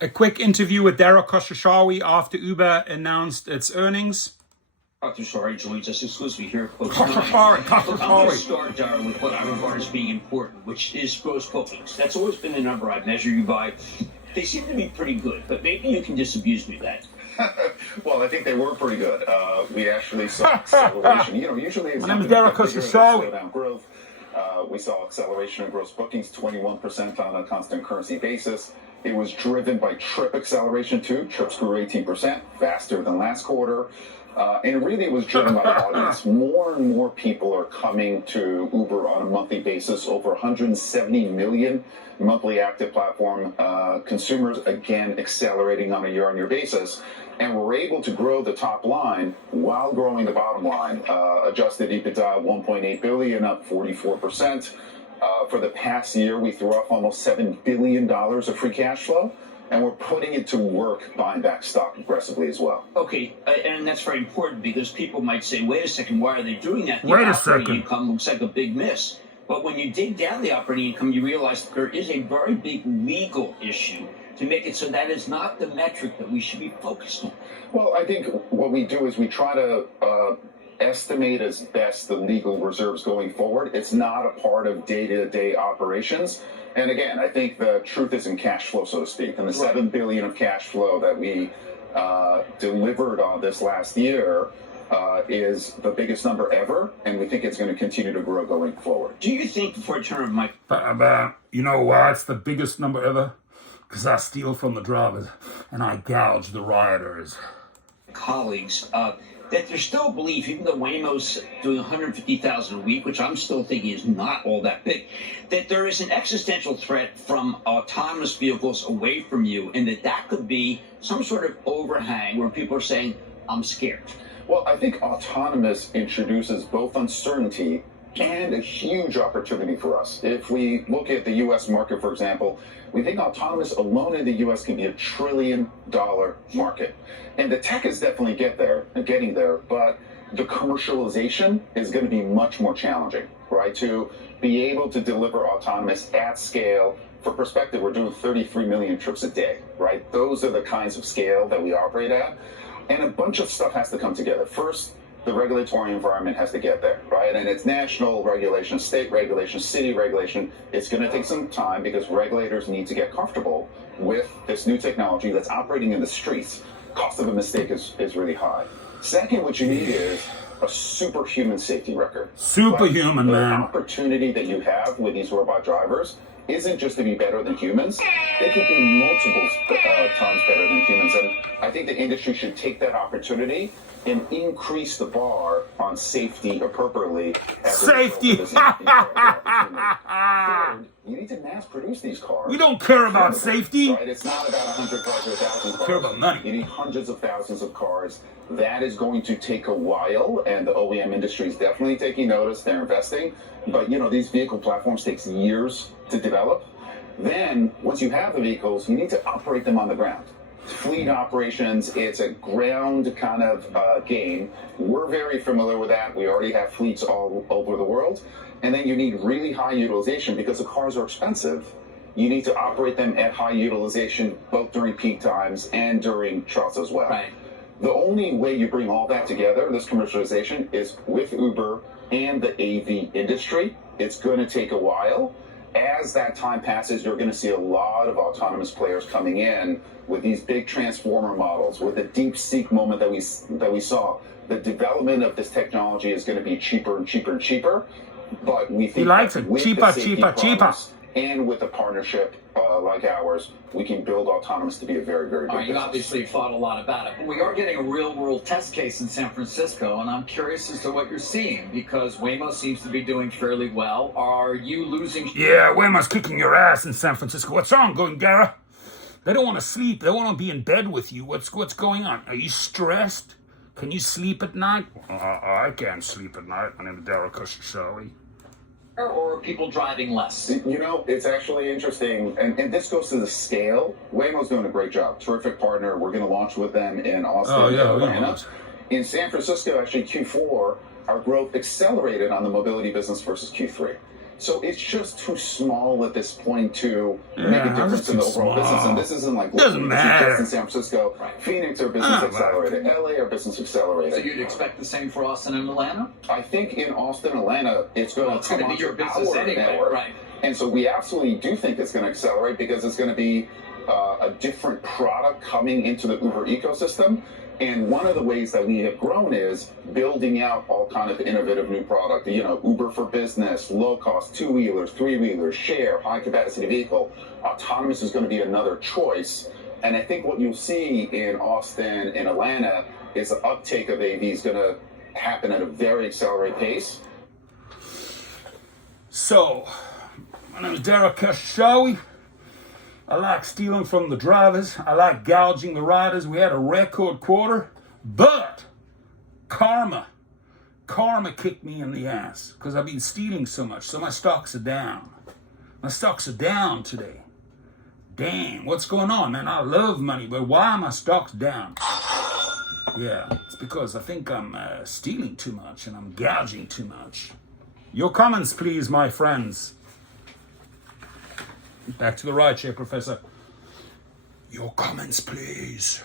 A quick interview with Dara Khosrowshahi after Uber announced its earnings. Khosrowshahi joins us exclusively here at Post Khosrowshahi. I'm going to start, Dara, with what I regard as being important, which is gross bookings. That's always been the number I measure you by. They seem to be pretty good, but maybe you can disabuse me of that. Well, I think they were pretty good. We actually saw acceleration. Usually it's My name is Dara Khosrowshahi. Growth. We saw acceleration in gross bookings, 21% on a constant currency basis. It was driven by trip acceleration too. Trips grew 18%, faster than last quarter. And really it was driven by the audience. More and more people are coming to Uber on a monthly basis, over 170 million monthly active platform consumers, again, accelerating on a year-on-year basis. And we're able to grow the top line while growing the bottom line. Adjusted EBITDA, $1.8 billion, up 44%. For the past year, we threw off almost $7 billion of free cash flow, and we're putting it to work buying back stock aggressively as well. Okay, and that's very important because people might say, wait a second, why are they doing that? The Wait a operating second. income looks like a big miss. But when you dig down the operating income, you realize that there is a very big legal issue to make it so that is not the metric that we should be focused on. Well, I think what we do is we try to estimate as best the legal reserves going forward. It's not a part of day-to-day operations. And again, I think the truth is in cash flow, so to speak. And the $7 billion of cash flow that we delivered on this last year is the biggest number ever, and we think it's going to continue to grow going forward. Do you think, before I turn over my You know why it's the biggest number ever? Because I steal from the drivers and I gouge the rioters. colleagues, that there's still belief, even though Waymo's doing 150,000 a week, which I'm still thinking is not all that big, that there is an existential threat from autonomous vehicles away from you, and that could be some sort of overhang where people are saying, I'm scared. Well, I think autonomous introduces both uncertainty and a huge opportunity for us. If we look at the U.S. market, for example, we think autonomous alone in the U.S. can be $1 trillion market. And the tech is definitely getting there, but the commercialization is going to be much more challenging, right? To be able to deliver autonomous at scale. For perspective, we're doing 33 million trips a day, right? Those are the kinds of scale that we operate at. And a bunch of stuff has to come together. First, the regulatory environment has to get there, right? And it's national regulation, state regulation, city regulation. It's going to take some time because regulators need to get comfortable with this new technology that's operating in the streets. Cost of a mistake is really high. Second, what you need is a superhuman safety record. Superhuman, right? man. The opportunity that you have with these robot drivers isn't just to be better than humans. They could be multiple times better than humans. And I think the industry should take that opportunity and increase the bar on safety appropriately. Safety. Third, you need to mass produce these cars. We don't care about safety. Right? It's not about 100 cars or 1,000 cars. We care about money. You need hundreds of thousands of cars. That is going to take a while, and the OEM industry is definitely taking notice. They're investing. But, these vehicle platforms takes years to develop. Then, once you have the vehicles, you need to operate them on the ground. Fleet operations, it's a ground kind of game. We're very familiar with that. We already have fleets all over the world. And then you need really high utilization because the cars are expensive. You need to operate them at high utilization both during peak times and during troughs as well. Right. The only way you bring all that together, this commercialization, is with Uber and the AV industry. It's going to take a while. As that time passes, you're going to see a lot of autonomous players coming in with these big transformer models, with the DeepSeek moment that we saw. The development of this technology is going to be cheaper and cheaper and cheaper. But we think He likes that it. with Cheaper, the safety cheaper, cheaper. promise and with a partnership like ours, we can build autonomous to be a very, very big You business. obviously thought a lot about it. But we are getting a real-world test case in San Francisco, and I'm curious as to what you're seeing, because Waymo seems to be doing fairly well. Are you losing... Yeah, Waymo's kicking your ass in San Francisco. What's wrong, Gara? They don't want to sleep. They want to be in bed with you. What's going on? Are you stressed? Can you sleep at night? I can't sleep at night. My name is Dara Khosrowshahi. Or are people driving less? It's actually interesting, and this goes to the scale. Waymo's doing a great job. Terrific partner. We're going to launch with them in Austin, Atlanta. In San Francisco, actually, Q4, our growth accelerated on the mobility business versus Q3. So it's just too small at this point to Yeah, make a difference in the it's too overall business. small. And this isn't like Doesn't this is matter. just in San Francisco, Phoenix or business accelerated, LA or business accelerated. So you'd expect the same for Austin and Atlanta? I think in Austin, Atlanta, it's going Well, to it's come going to be your onto business our anyway, network. right? And so we absolutely do think it's going to accelerate because it's going to be a different product coming into the Uber ecosystem. And one of the ways that we have grown is building out all kind of innovative new product. You know, Uber for business, low cost, 2-wheelers, 3-wheelers, share, high capacity vehicle. Autonomous is going to be another choice. And I think what you'll see in Austin and Atlanta is the uptake of AV is going to happen at a very accelerated pace. So, my name is Derek Keshawi. I like stealing from the drivers. I like gouging the riders. We had a record quarter, but karma kicked me in the ass because I've been stealing so much. So my stocks are down. My stocks are down today. Damn, what's going on, man? I love money, but why are my stocks down? Yeah, it's because I think I'm stealing too much and I'm gouging too much. Your comments, please, my friends. Back to the Rideshare, Professor. Your comments, please.